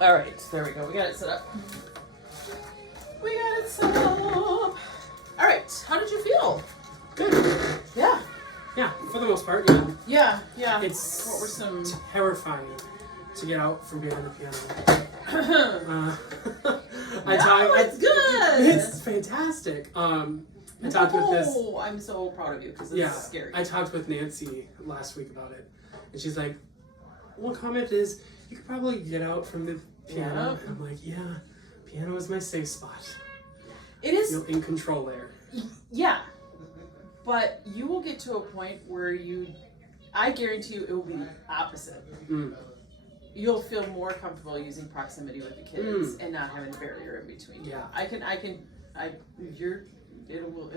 All right, there we go. We got it set up. We got it set up. All right, how did you feel? Good. Yeah. Yeah, for the most part, yeah. Yeah, yeah. It's What were some... terrifying to get out from behind the piano. It's good. It's fantastic. I talked with this. Oh, I'm so proud of you because this is scary. I talked with Nancy last week about it, and she's like, "One comment is you could probably get out from the piano." Yeah. I'm like, "Yeah, piano is my safe spot. It is. Feel in control there." Yeah, but you will get to a point where I guarantee you, it will be the opposite. Mm. You'll feel more comfortable using proximity with the kids and not having a barrier in between. Yeah. It will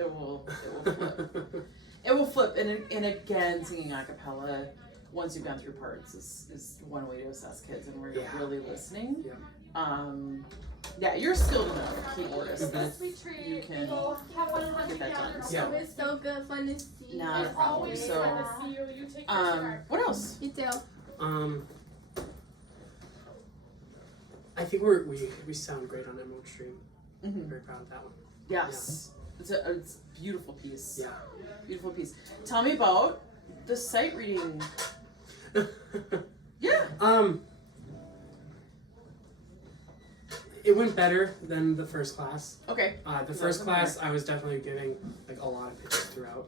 flip. It will flip, and again, singing a cappella once you've gone through parts is one way to assess kids, and where you're really listening. Yeah. You're skilled enough keyboardist that retreat. you can get that done. So So it's so good fun to see. not a It's problem. always So, fun to see you. You take care. what else? You too. I think we sound great on Emerald Stream. Mm-hmm. Very proud of that one. Yes, it's a beautiful piece. Yeah. Beautiful piece. Tell me about the sight reading. Yeah. It went better than the first class. Okay. The first class, I was definitely giving like a lot of pitches throughout.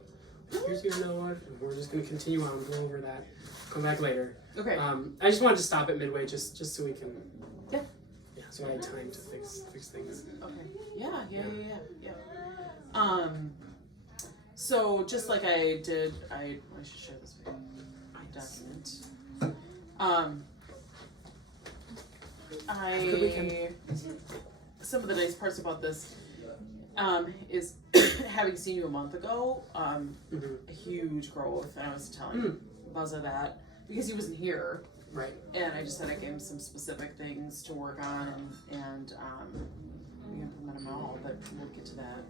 Here's your note, and we're just gonna continue on, go over that, come back later. Okay. I just wanted to stop at midway, just so we can. Yeah. Yeah. So I had time to fix things. Okay. Yeah. So just like I did, I should share this with document. Some of the nice parts about this is having seen you a month ago, a huge growth, and I was telling Buzza that because he wasn't here. Right. And I just said I gave him some specific things to work on, and we implement them all, but we'll get to that.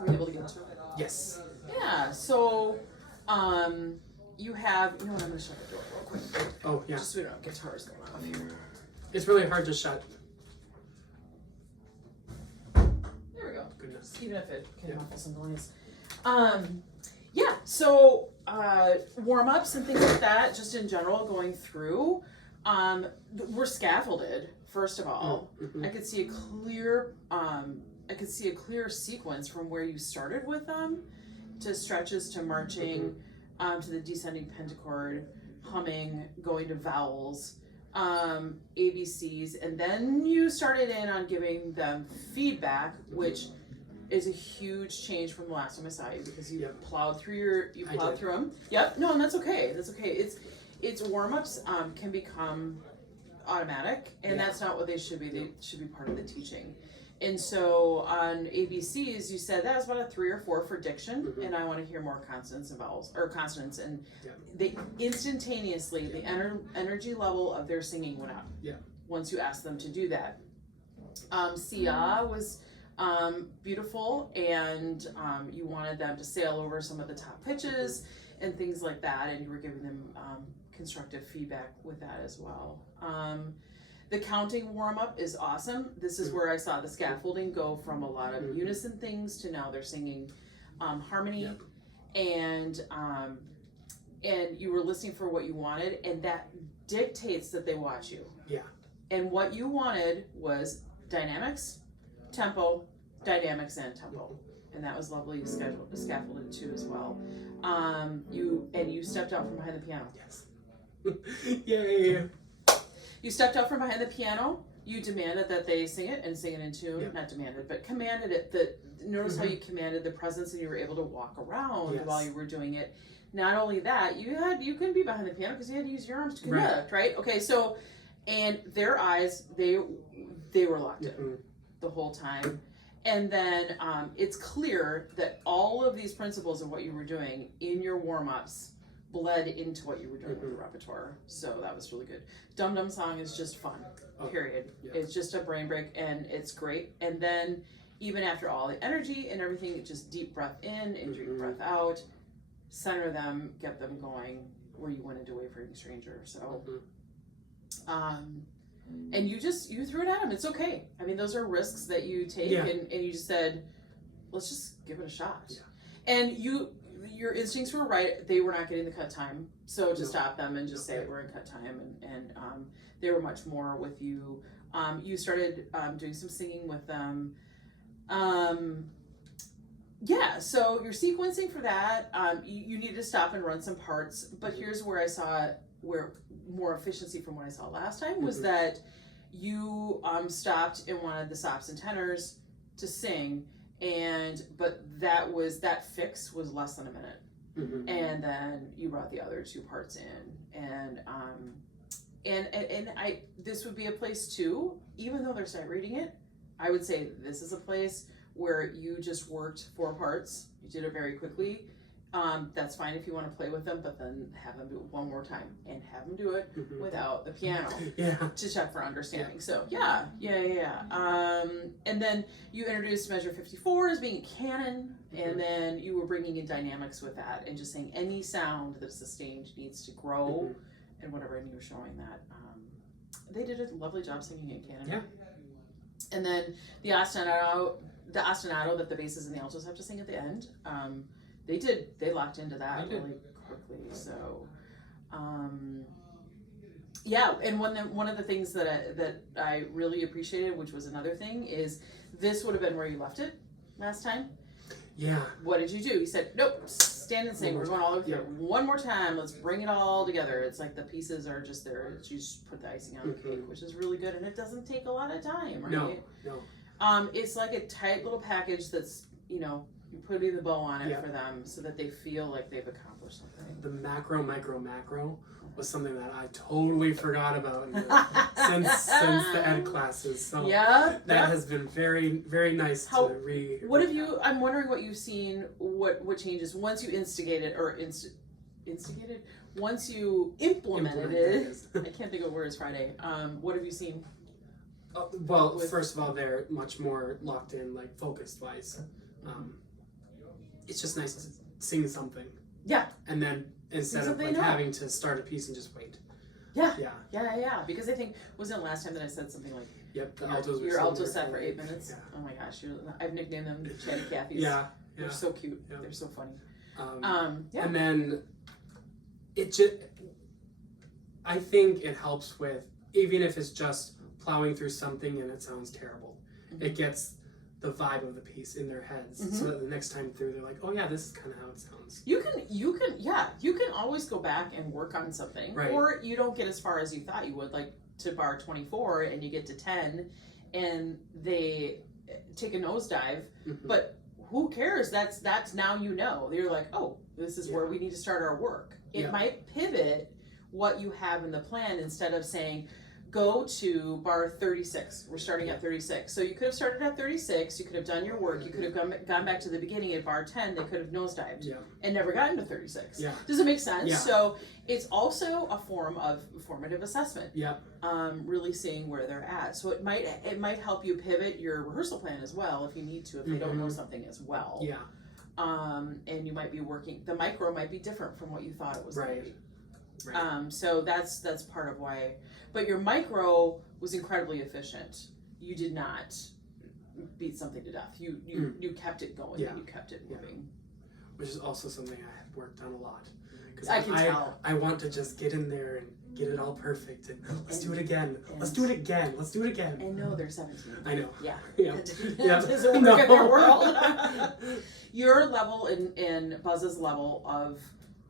Were you able to get to it? Yes. Yeah, so you have, you know what, I'm going to shut the door real quick. Oh, yeah. Just so we don't have guitars going off here. It's really hard to shut. There we go. Goodness. Even if it can muffle some noise. So warm-ups and things like that, just in general, going through. We're scaffolded, first of all. Mm-hmm. I could see a clear sequence from where you started with them to stretches to marching, to the descending pentachord, humming, going to vowels, ABCs, and then you started in on giving them feedback, which is a huge change from the last time I saw you because you plowed through through them. Yep. No, and that's okay. That's okay. It's warm-ups can become automatic, and that's not what they should be. They should be part of the teaching. And so on ABCs, you said that was about a 3 or 4 for diction, and I want to hear more consonants and vowels, or consonants, and they instantaneously, the energy level of their singing went up. Yeah. Once you asked them to do that. Sia was beautiful, and you wanted them to sail over some of the top pitches and things like that, and you were giving them constructive feedback with that as well. The counting warm-up is awesome. This is where I saw the scaffolding go from a lot of unison things to now they're singing harmony, and you were listening for what you wanted, and that dictates that they watch you. Yeah. And what you wanted was dynamics, tempo, dynamics, and tempo, and that was lovely scaffolded too as well. You stepped out from behind the piano. Yes. Yay. You stepped out from behind the piano. You demanded that they sing it and sing it in tune. Yep. Not demanded, but commanded it. Notice how you commanded the presence, and you were able to walk around while you were doing it. Not only that, you couldn't be behind the piano because you had to use your arms to connect, right? Okay, so, and their eyes, they were locked in the whole time. And then it's clear that all of these principles of what you were doing in your warm-ups bled into what you were doing with the repertoire. So that was really good. Dum Dum Song is just fun, period. Yeah. It's just a brain break, and it's great. And then even after all the energy and everything, just deep breath in and deep breath out, center them, get them going where you wanted to Wayfaring Stranger. So and you threw it at them. It's okay. I mean, those are risks that you take, and you just said, let's just give it a shot. Yeah. And your instincts were right. They were not getting the cut time, so to stop them and just say we're in cut time, and they were much more with you. You started doing some singing with them. So you're sequencing for that. You needed to stop and run some parts, but here's where I saw where more efficiency from what I saw last time was that you stopped and wanted the sops and tenors to sing, but that fix was less than a minute, and then you brought the other two parts in, and this would be a place too, even though they're sight reading it, I would say this is a place where you just worked 4 parts, you did it very quickly. That's fine if you want to play with them, but then have them do it one more time and have them do it without the piano to check for understanding. Yeah. So and then you introduced measure 54 as being a canon, and then you were bringing in dynamics with that and just saying any sound that's sustained needs to grow and whatever, and you were showing that. They did a lovely job singing in canon. Yeah. And then the ostinato that the basses and the altos have to sing at the end. They locked into that really quickly. So, and one of the things that I really appreciated, which was another thing, is this would have been where you left it last time. Yeah. What did you do? You said, nope, stand and sing. We're going all over here. One more time. Let's bring it all together. It's like the pieces are just there. You just put the icing on the cake, which is really good, and it doesn't take a lot of time, right? No. It's like a tight little package that's, you put the bow on it for them so that they feel like they've accomplished something. The macro was something that I totally forgot about since the ed classes. So that has been very, very nice to read. I'm wondering what you've seen, what changes once you instigated, once you implemented it. I can't think of words Friday. What have you seen? First of all, they're much more locked in, like focused wise. It's just nice to sing something. Yeah. And then instead of having to start a piece and just wait. Yeah. Because I think, wasn't it last time that I said something like, the altos were your alto set for 8 minutes? Yeah. Oh my gosh, I've nicknamed them Chatty Cathy's. They're so cute. Yeah. They're so funny. And then I think it helps with, even if it's just plowing through something and it sounds terrible, it gets the vibe of the piece in their heads, so that the next time through they're like, oh yeah, this is kind of how it sounds. You can always go back and work on something, or you don't get as far as you thought you would, like to bar 24 and you get to 10 and they take a nosedive, but who cares? That's now you're like, oh, this is where we need to start our work. It might pivot what you have in the plan instead of saying, go to bar 36. We're starting at 36. So you could have started at 36. You could have done your work. You could have gone back to the beginning at bar 10. They could have nosedived and never gotten to 36. Yeah. Does it make sense? Yeah. So it's also a form of formative assessment. Yeah. Really seeing where they're at. So it might help you pivot your rehearsal plan as well if you need to, if they don't know something as well. Yeah. And you might be working. The micro might be different from what you thought it was going to be. Right. So that's part of why. But your micro was incredibly efficient. You did not beat something to death. You kept it going. Yeah. And you kept it moving. Which is also something I have worked on a lot. Because I can tell. I want to just get in there and get it all perfect. And let's do it again. Let's do it again. Let's do it again. And no, they're 17. I know. Yeah. Yeah. It doesn't work in their world. Your level and Buzz's level of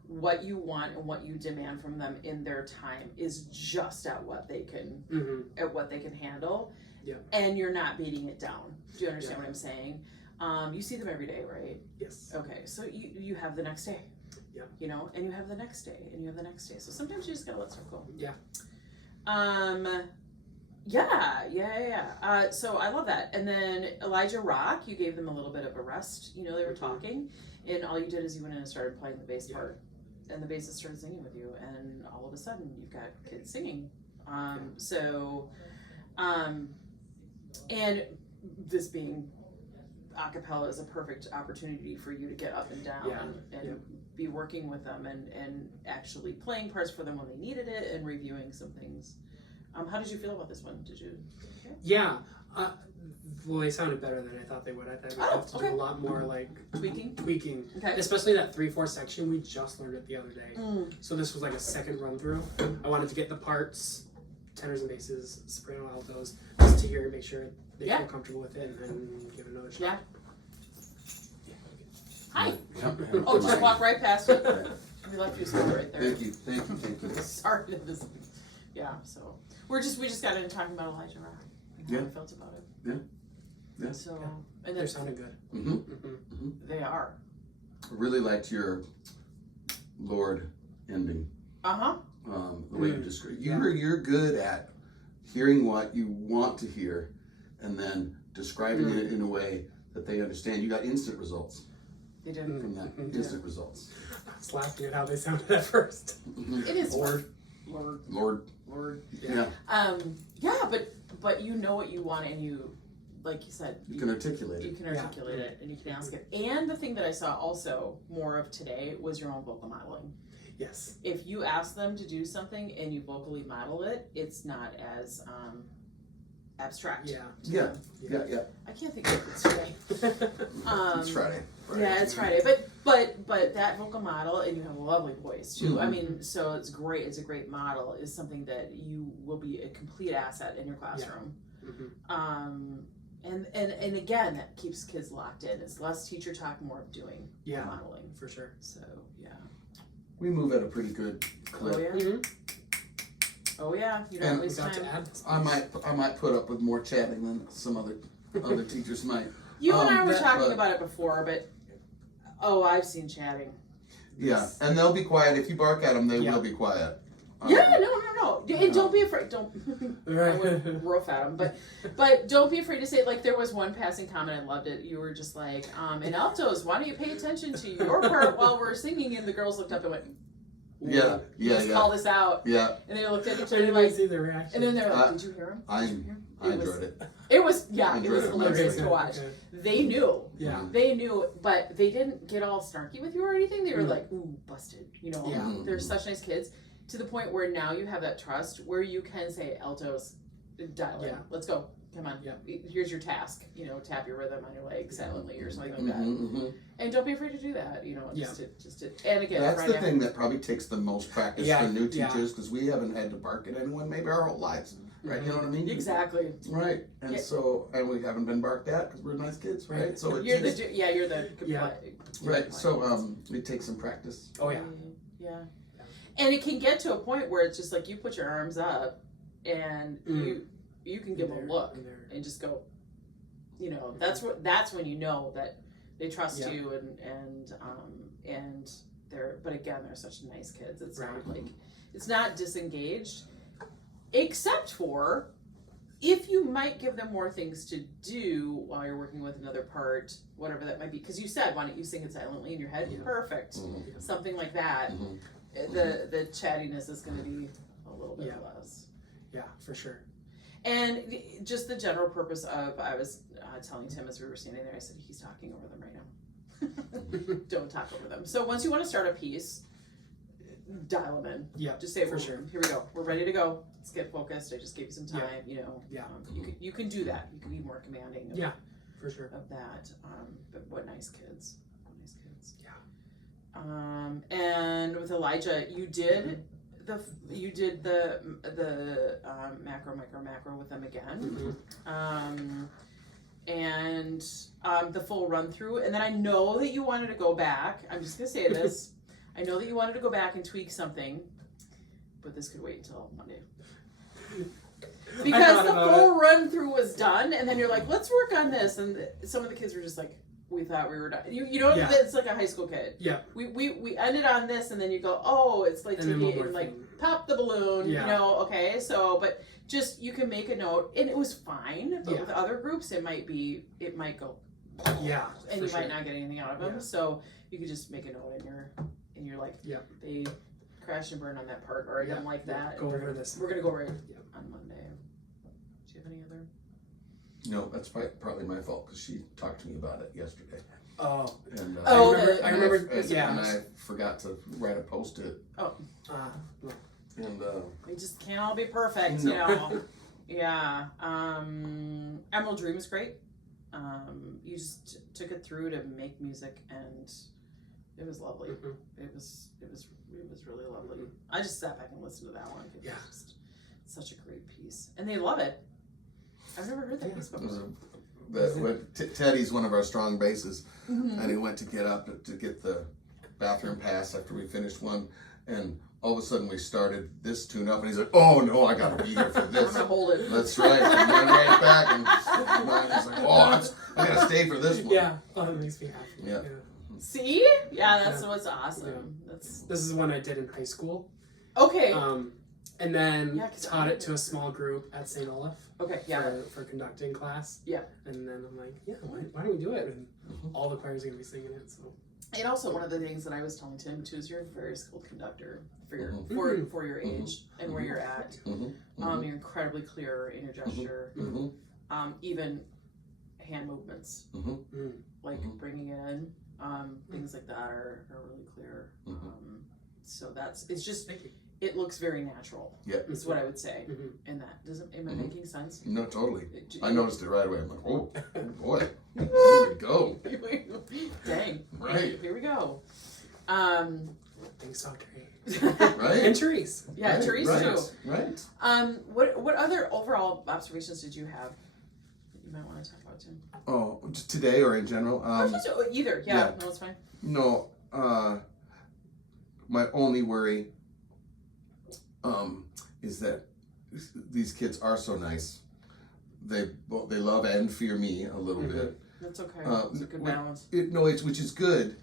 what you want and what you demand from them in their time is just at what they can handle. Yeah. And you're not beating it down. Do you understand what I'm saying? You see them every day, right? Yes. Okay, so you have the next day. Yeah. And you have the next day, and you have the next day. So sometimes you just gotta let stuff go. Yeah. So I love that. And then Elijah Rock, you gave them a little bit of a rest. They were talking, and all you did is you went in and started playing the bass part. And the bassist started singing with you, and all of a sudden you've got kids singing. And this being a cappella is a perfect opportunity for you to get up and down and be working with them and actually playing parts for them when they needed it and reviewing some things. How did you feel about this one? Did you? Yeah. Well, they sounded better than I thought they would. I thought we'd have to do a lot more like tweaking. Okay. Especially that 3/4 section. We just learned it the other day. So this was like a second run through. I wanted to get the parts, tenors and basses, soprano, altos, just to hear it, make sure they feel comfortable with it, and then give it another shot. Yeah. Hi. Yep. Oh, just walk right past it. We left you a spot right there. Thank you. Sorry that this. Yeah. So we just got into talking about Elijah Rock. And how I felt about it. Yeah. So They're and sounding good. they are. Really liked your Lord ending. The way you describe you're good at hearing what you want to hear and then describing it in a way that they understand. You got instant results. They did. From that. Instant results. I was laughing at how they sounded at first. It is Lord. Lord. Yeah. But you know what you want, and you, like you said, You can articulate you it. can articulate it, and you can ask it. And the thing that I saw also more of today was your own vocal modeling. Yes. If you ask them to do something and you vocally model it, it's not as abstract. Yeah. I can't think of it today. It's Friday. Yeah, it's Friday. But that vocal model, and you have a lovely voice too. I mean, so it's great. It's a great model. Is something that you will be a complete asset in your classroom. And again, that keeps kids locked in. It's less teacher talk, more of doing modeling. For sure. So yeah. We move at a pretty good clip. Oh yeah. Oh yeah. You don't And waste Got time. to add. I might put up with more chatting than some other teachers might. You and I were but- talking about it before, but I've seen chatting. Yeah, and they'll be quiet. If you bark at them, they will be quiet. Yeah, no. And don't be afraid. Don't. I wouldn't roof at them, but don't be afraid to say it. Like there was one passing comment, I loved it. You were just like, in altos, why don't you pay attention to your part while we're singing? And the girls looked up and went, Yeah. Just call this out. Yeah. And they looked at each So other you like, might see the reaction. and then they're like, did you hear him? I enjoyed it. It was I it was enjoyed it. hilarious Okay. to watch. Okay. They knew. Yeah. They knew, but they didn't get all snarky with you or anything. They were like, ooh, busted. You know, Yeah. they're such nice kids. To the point where now you have that trust where you can say, altos, dial in. Yeah. Let's go. Come on. Yeah. Here's your task. You know, tap your rhythm on your leg silently or something like that. Mm-hmm. And don't be afraid to do that. You know, just to. And again, That's Friday the thing that probably takes the most practice Yeah. for new Yeah. teachers because we haven't had to bark at anyone maybe our whole lives, right? You know what I mean? Exactly. Right, and Yeah. so we haven't been barked at because we're nice kids, right? Right. So it You're takes, the right. So it takes some practice. Oh yeah. Yeah. And it can get to a point where it's just like you put your arms up and you can give them a look and just go, you know, that's when you know that they trust you and they're, but again, they're such nice kids. It's not like, it's not disengaged, except for if you might give them more things to do while you're working with another part, whatever that might be. Because you said, why don't you sing it silently in your head? Yeah. Perfect. Mm-hmm. Something like that. Mm-hmm. The chattiness is going to be a little bit less. Yeah, for sure. And just the general purpose of, I was telling Tim as we were standing there, I said, he's talking over them right now. Don't talk over them. So once you want to start a piece, dial them in. Yeah, just say, for sure. Here we go. We're ready to go. Let's get focused. I just gave you some time. You know, Yeah. You can do that. You can be more commanding. Of, for sure. Of that. But what nice kids. Yeah. And with Elijah, you did the macro with them again. And the full run through. And then I know that you wanted to go back. I'm just gonna say this. I know that you wanted to go back and tweak something, but this could wait until Monday. Because the full run through was done, and then you're like, let's work on this. And some of the kids were just like, we thought we were done. You know, it's like a high school kid. Yeah. We ended on this, and then you go, oh, it's like taking it and like pop the balloon. Yeah. You know, okay. So, but just you can make a note, and it was fine. But with other groups, it might go. Yeah. And you might not get anything out of them. So you could just make a note in your like. Yeah. They crashed and burned on that part, or I didn't like that. Go over this. We're gonna go right on Monday. Do you have any other? No, that's probably my fault because she talked to me about it yesterday. Oh. And, I remember. And I forgot to write a post-it. Oh. No. And We just can't all be perfect, No. you know. Yeah. Emerald Dream is great. You just took it through to make music, and it was lovely. Mhm. It was really lovely. I just sat back and listened to that one. It was Yeah. just such a great piece, and they love it. I've never heard that piece before. Teddy's one of our strong basses, Mhm. and he went to get up to get the bathroom pass after we finished one, and all of a sudden we started this tune up, and he's like, "Oh no, I gotta be here for I'm this." gonna hold it. That's right. And went right back, and he's like, "Oh, I gotta stay for this one." Yeah. Oh, that makes me happy. Yeah. See? Yeah, that's Yeah. what's awesome. That's This is one I did in high school. okay. And then Yeah, 'cause taught I- it to a small group at St. Olaf Okay, yeah. for conducting class. Yeah. And then I'm like, yeah, why don't we do it? And Mhm. all the choirs are gonna be singing it. So And also one of the things that I was telling Tim too is you're a very skilled conductor for your Mhm. for your age and where you're at. Mhm. You're incredibly clear in your gesture. Mhm. Even hand movements, Mhm. like Mhm. bringing it in, things like that are really clear. Mhm. So it's just thank you. it looks very natural. Yeah. Is what I would say. Mhm. In that am I Mhm. making sense? No, totally. It- I noticed it right away. I'm like, "Oh boy, here we go." Dang. Right. Here we go. Thanks, Dr. A. Right. And Therese. Yeah, Right, Therese right, too. Right. What other overall observations did you have that you might want to talk about, Tim? Oh, just today or in general? Either. Yeah, yeah. no, it's fine. No. My only worry is that these kids are so nice. They love and fear me a little Mhm. bit. That's okay. Uh, It's a good we- balance. Which is good,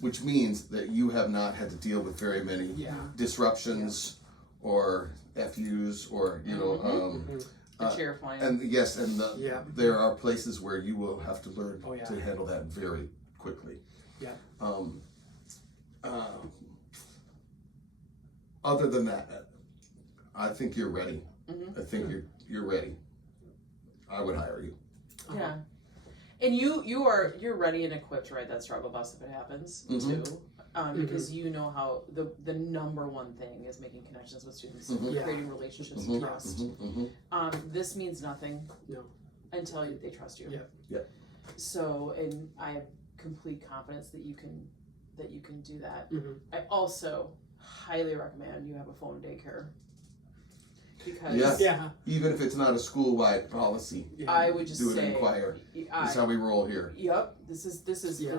which means that you have not had to deal with very many Yeah. disruptions or FUs or Mhm. The chair flying. and yes, and Yeah. there are places where you will have to learn Oh, yeah. to handle that very quickly. Yeah. Other than that, I think you're ready. Mhm. I think you're ready. I would hire you. Yeah. And you're ready and equipped to ride that struggle bus if it happens Mhm. too. Because you know how the number one thing is making connections with students, Mhm. Yeah. creating relationships Mhm. and trust. This means nothing No. until they trust you. Yeah. Yeah. So, and I have complete confidence that you can do that. Mhm. I also highly recommend you have a phone daycare because Yeah. Yeah. Even if it's not a school-wide policy, Yeah. I would just do it say, in choir. That's I, how we roll here. yep, this is Yeah.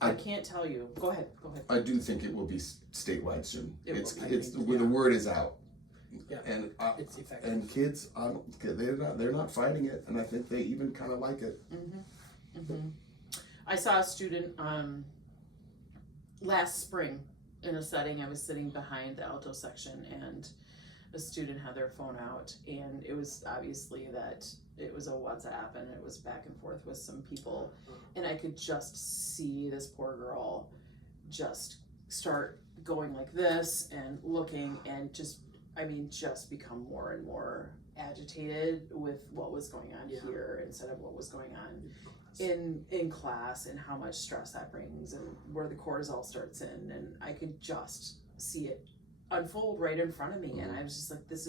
I I- can't tell you. Go ahead. I do think it will be statewide soon. It It's will be. it's I think, the word is out, Yeah. and It's effective. and kids, they're not fighting it, and I think they even kind of like it. I saw a student last spring in a setting. I was sitting behind the alto section, and a student had their phone out, and it was obviously that it was a WhatsApp, and it was back and forth with some people, and I could just see this poor girl just start going like this and looking and just become more and more agitated with what was going on Yeah. here instead of what was going on in class, and how much stress that brings and where the cortisol starts in, and I could just see it unfold right in front of me, and I was just like, this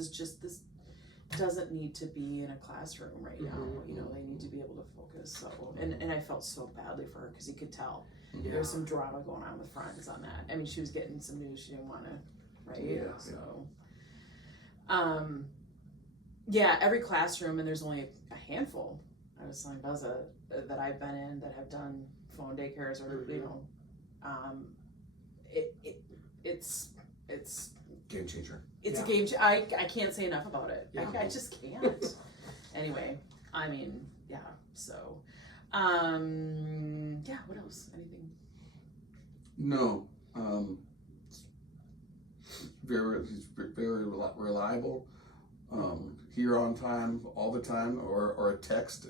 doesn't need to be in a classroom right now. You know, they need to be able to focus. So and I felt so badly for her because you could tell there was some drama going on with friends on that. I mean, she was getting some news she didn't want to, right? Yeah. So every classroom, and there's only a handful, I was telling Buzza, that I've been in that have done phone daycares or it's Game changer. it's Yeah. a game. I can't say enough about it. Yeah. I just can't. Anyway, I mean, yeah. So, what else? Anything? No. He's very reliable. Here on time, all the time, or a text.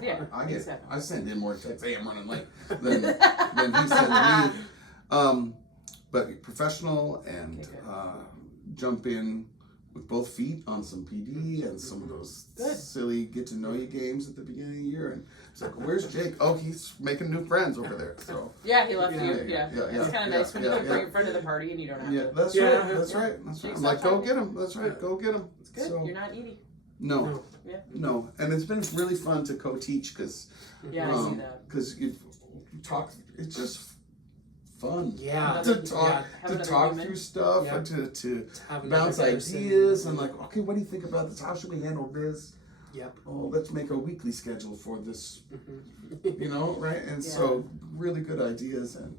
Yeah, I send in more texts. Hey, I'm running late. Than he sends me. But professional and Okay, good. jump in with both feet on some PD and some of those Good. silly get to know you games at the beginning of the year. And it's like, where's Jake? Oh, he's making new friends over there. So Yeah, he left Yeah, you. yeah, Yeah, yeah, it's kind of yeah, nice when you yeah, can bring yeah. a friend to the party and you don't have yeah, to. that's Yeah, right. That's yeah. right. That's right. Jake's I'm not like, go talking. get him. That's right. Go get him. It's good. So, You're not needy. no, Yeah. no, and it's been really fun to co-teach because Yeah, I see that. you talk. It's just fun. Yeah. To Yeah. talk Have to another talk human. through stuff Yeah. and to have another bounce person. ideas and like, okay, what do you think about this? How should we handle this? Yep. Oh, let's make a weekly schedule for this. Mhm. You know, right? And Yeah. so really good ideas and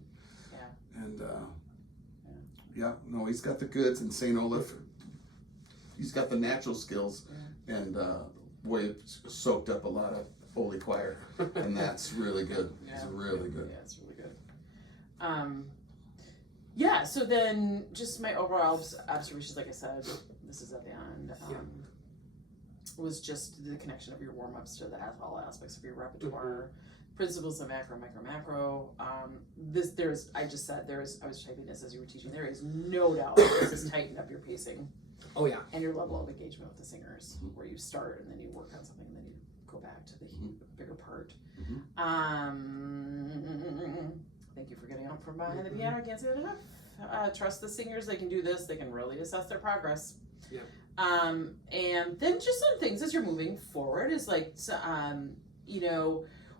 Yeah. and yeah, no, he's got the goods and St. Olaf. He's got the natural skills and boy, it's soaked up a lot of Holy Choir, and that's really good. Yeah. It's really good. Yeah, it's really good. Yeah, so then just my overall observations, like I said, this is at the end, was just the connection of your warm-ups to all aspects of your repertoire, principles of macro, micro, macro. I was typing this as you were teaching, there is no doubt this has tightened up your pacing Oh yeah. and your level of engagement with the singers, where you start and then you work on something and then you go back to the bigger part. Thank you for getting out from behind the piano. I can't say that enough. Trust the singers. They can do this. They can really assess their progress. Yeah. And then just some things as you're moving forward is like,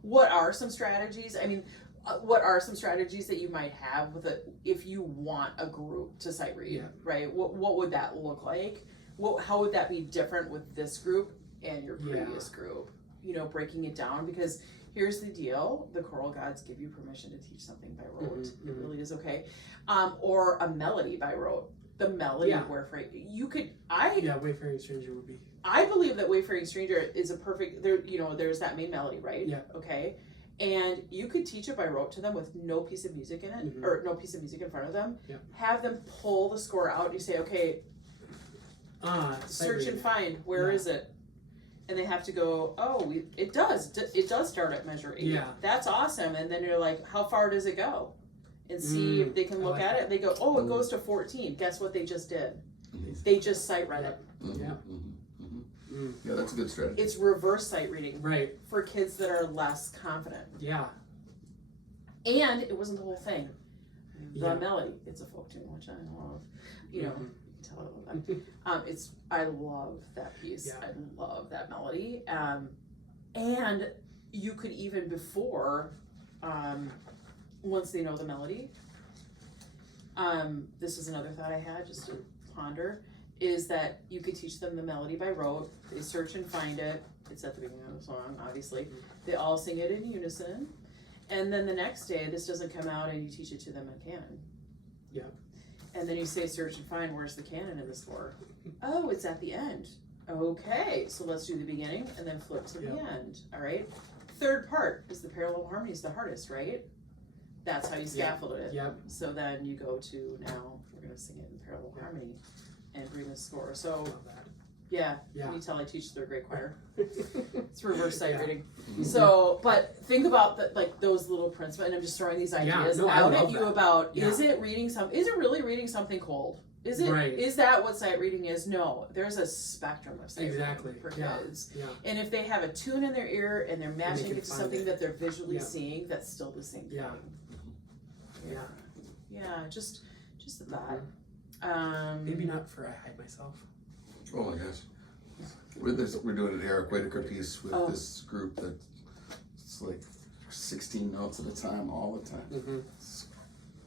what are some strategies? I mean, what are some strategies that you might have with if you want a group to sight read, Yeah. right? What would that look like? How would that be different with this group and your previous group? Breaking it down, because here's the deal: the choral gods give you permission to teach something by rote. It really is okay, or a melody by rote. The melody of Wayfaring, Wayfaring Stranger would be. I believe that Wayfaring Stranger is a perfect. There's that main melody, right? Yeah. Okay, and you could teach it by rote to them with no piece of music in it, or no piece of music in front of them. Yeah. Have them pull the score out. And you say, okay, search and find. Where is it? And they have to go, it does start at measure 8. Yeah. That's awesome. And then you're like, how far does it go? And see if they can look at it. They go, it goes to 14. Guess what they just did? They just sight read it. Yeah. Yeah, that's a good strategy. It's reverse sight reading. Right. For kids that are less confident. Yeah. And it wasn't the whole thing. The Yeah. melody, it's a folk tune, which I love. You can tell I love that. I love that piece. Yeah. I love that melody. And you could even before, once they know the melody, this is another thought I had just to ponder, is that you could teach them the melody by rote. They search and find it. It's at the beginning of the song, obviously. They all sing it in unison. And then the next day, this doesn't come out and you teach it to them in canon. Yeah. And then you say, search and find, where's the canon in the score? Oh, it's at the end. Okay, so let's do the beginning and then flip to the end. All right. Third part is the parallel harmonies, the hardest, right? That's how you scaffold it. Yep. So then you go to now we're gonna sing it in parallel harmony and bring the score. So Love that. yeah, Yeah. can you tell I teach third grade choir? It's reverse sight Yeah. reading. So, but think about those little principles, and I'm just throwing these ideas I out at love you that. about Yeah. is it really reading something cold? Is it Right. is that what sight reading is? No, there's a spectrum of sight Exactly. reading for Yeah. kids. Yeah. And if they have a tune in their ear and they're matching can it to find something it. that they're visually Yeah. seeing, that's still the same thing. Yeah. Yeah. Yeah, just a thought. Maybe not for I Hide Myself. Oh my gosh. We're doing an Eric Whitaker piece with this group that it's like 16 notes at a time, all the time. It's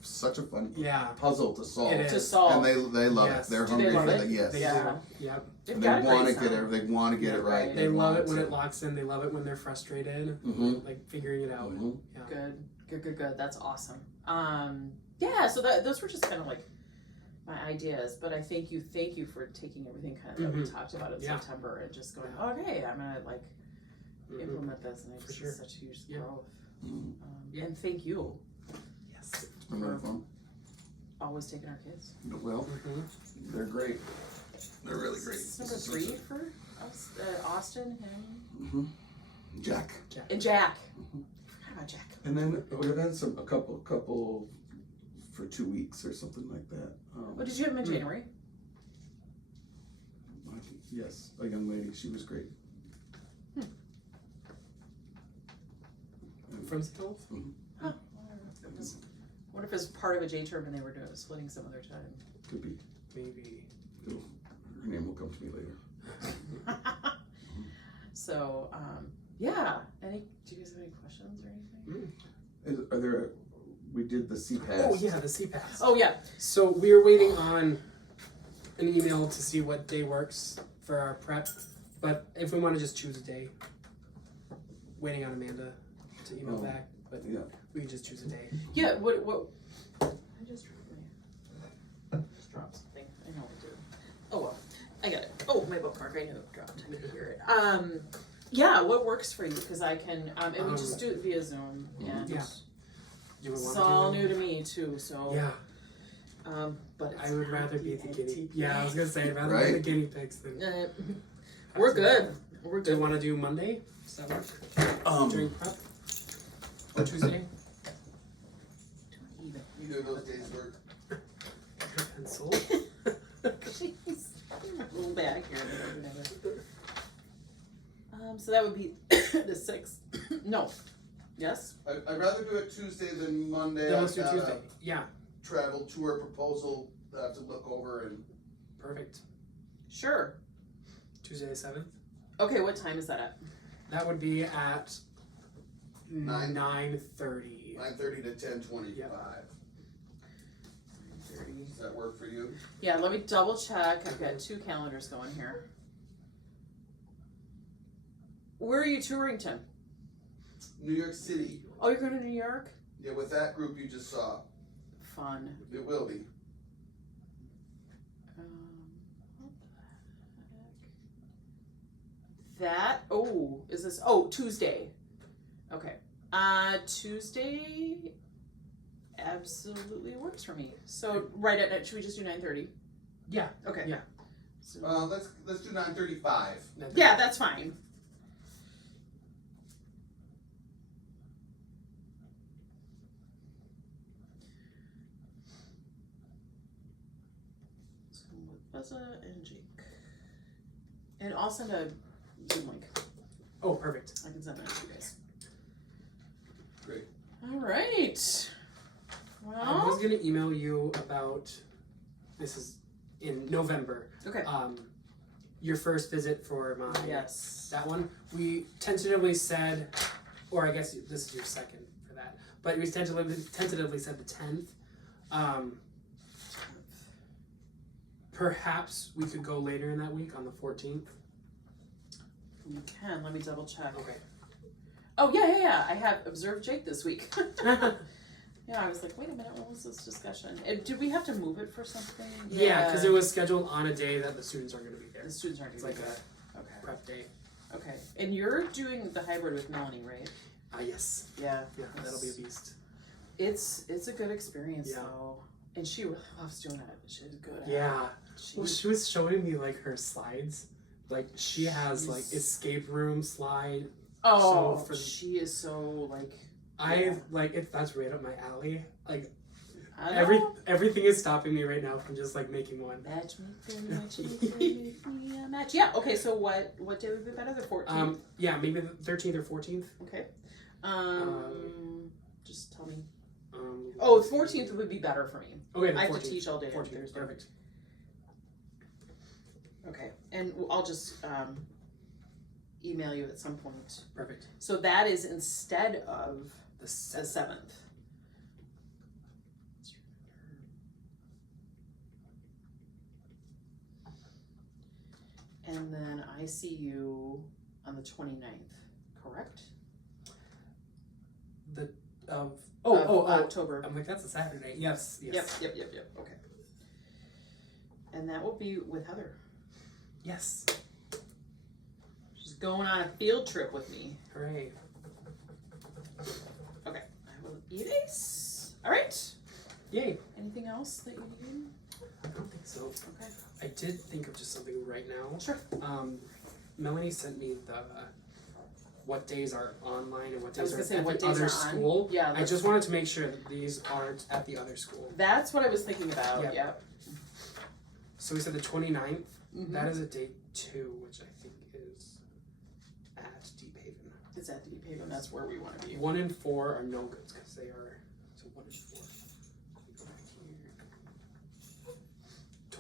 such a fun puzzle to solve. It is. To solve. And they love Yes. it. They're Do hungry they love for it? the yes. They Yeah. do. Yep. They've And got they a want great to get sound. it. They want to get it right. They love want it when to- it locks in. They love it when they're frustrated, like figuring it out. Mhm. Yeah. Good. That's awesome. So those were just kind of like my ideas, but I thank you for taking everything kind of that we talked about in September and just going, okay, I'm gonna implement this, and I just see such huge growth. And thank you Yes. It's been really fun. always taking our kids. Well, they're great. They're really great. This is number 3 for us, Austin, him, Jack. and Jack. Forgot about Jack. And then we've had a couple for 2 weeks or something like that. What did you have him in January? Yes, a young lady. She was great. From Seattle? Huh. What if it's part of a J term and they were doing splitting some other time? Could be. Maybe. Her name will come to me later. So, yeah. Do you guys have any questions or anything? Are there? We did the CPAS. Oh yeah, the CPAS. Oh yeah. So we were waiting on an email to see what day works for our prep, but if we want to just choose a day, waiting on Amanda to email back, but Yeah. we can just choose a day. Yeah. What? I just dropped something. I know I did. Oh well. I got it. Oh, my bookmark. I knew it dropped. I could hear it. Yeah. What works for you? Because I can. And we just do it via Zoom. And Yeah. You would it's want all to new to me too. So. Yeah, But it's I would rather be the guinea. NTP. Yeah, I was gonna say I'd rather be the guinea pigs than. We're good. We're Do you good. want to do Monday? Does that work? During prep? Or Tuesday? Even. Either of those days work. Your pencil. Jeez. A little bag here. Whatever. So that would be the 6th. No. Yes? I'd rather do it Tuesday than Monday. Then let's do I've got Tuesday. Yeah, a travel tour proposal that I have to look over and perfect. Sure. Tuesday the 7th. Okay, what time is that at? That would be at 9? 9:30. 9:30 to 10:25. Yep. 30. Does that work for you? Yeah, let me double check. I've got 2 calendars going here. Where are you touring, Tim? New York City. Oh, you're going to New York? Yeah, with that group you just saw. Fun. It will be. What the heck? That, oh, is this, oh, Tuesday. Okay. Tuesday absolutely works for me. So, right at night, should we just do 9:30? Yeah. Okay. Yeah. So, Let's do 9:35. yeah, that's fine. So, with Buzza and Jake. And I'll send a Zoom link. Oh, perfect. I can send that to you guys. Great. All right. I was Well, gonna email you about. This is in November. okay. Your first visit for my Yes. that one. We tentatively said, or I guess this is your second for that, but we tentatively said the 10th. Perhaps we could go later in that week on the 14th. We can. Let me double check. Okay. Oh, yeah. I have observed Jake this week. Yeah, I was like, wait a minute, what was this discussion? Did we have to move it for something? Yeah, because it was scheduled on a day that the students aren't going to be there. The students aren't It's going to like be a there. Okay. prep day. Okay. And you're doing the hybrid with Melanie, right? Yes. Yeah. Yeah, that'll be a beast. It's a good experience, Yeah. though. And she really loves doing it. She's good at it. Yeah. Well, she was showing me like her slides. Like she has like escape room slide. Oh, so she is so, like... That's right up my alley. Like I don't know. everything is stopping me right now from just like making one. Match me, a match. Yeah. Okay. So what day would be better? The 14th. Yeah, maybe the 13th or 14th. Okay. Just tell me. Oh, 14th would be better for me. Okay. The I have 14th. to teach all day on 14th. Thursday. Perfect. Okay, and I'll just email you at some point. Perfect. So that is instead of The the 7th. 7th. And then I see you on the 29th, correct? Of October. I'm like, that's a Saturday. Yes. Yes. Yep. Okay. And that will be with Heather. Yes. She's going on a field trip with me. Hooray. Okay. I will erase. All right. Yay. Anything else that you need? I don't think so. Okay. I did think of just something right now. Sure. Melanie sent me the what days are online and what I was days gonna are say, at what the days other are on? school. Yeah, I just wanted to make sure that these aren't at the other school. That's what I was thinking about. Yep. Yep. So we said the 29th. Mhm. That is a date 2, which I think is at Deep Haven. It's at Deep Haven. That's where we want to be. 1 and 4 are no goods because they are. So 1 and 4. Go back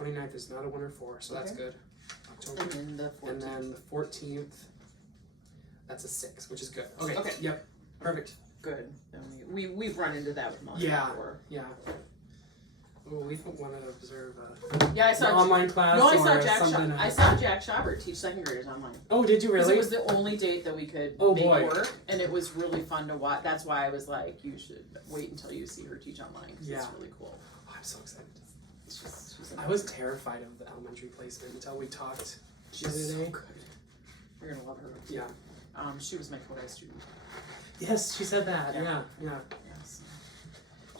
here. 29th is not a 1 or 4, so that's Okay. good. October. And then the 14th. And then the 14th, that's a 6, which is good. Okay. Okay. Yep. Perfect. Good. Then we've run into that with Molly Yeah. before. Yeah. Oh, we don't want to observe Yeah, I an saw. online class No, I or saw Jack. something. I saw Jack Schaubert teach second graders online. Oh, did you Because really? it was the only date that we could Oh, make boy. work, and it was really fun to watch. That's why I was like, you should wait until you see her teach online because it's Yeah. really cool. Oh, I'm so excited. She's I was terrified of the elementary placement until we talked the other so day. good. You're gonna love her. Yeah. She was my Kodak student. Yes, she said that. Yeah. Yeah. Yes.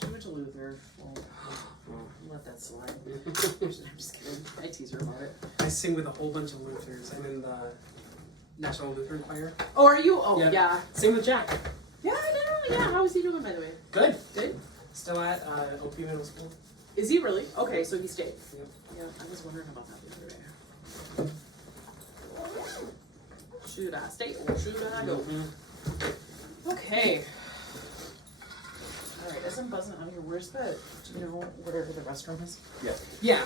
She went to Luther. Well, let that slide. Yeah. I'm just kidding. I tease her about it. I sing with a whole bunch of Luthers. I'm in the National Lutheran Choir. Oh, are you? Oh, Yeah. yeah. Sing with Jack. Yeah, I know. Yeah, how is he doing, by the way? Good. Good. Still at OP Middle School. Is he really? Okay, so he stayed. Yep. Yeah, I was wondering about that the other day. Should I stay or should I go? Mm-hmm. Okay. Alright, as I'm buzzing out of here, where's the, do you know whatever the restroom is? Yeah.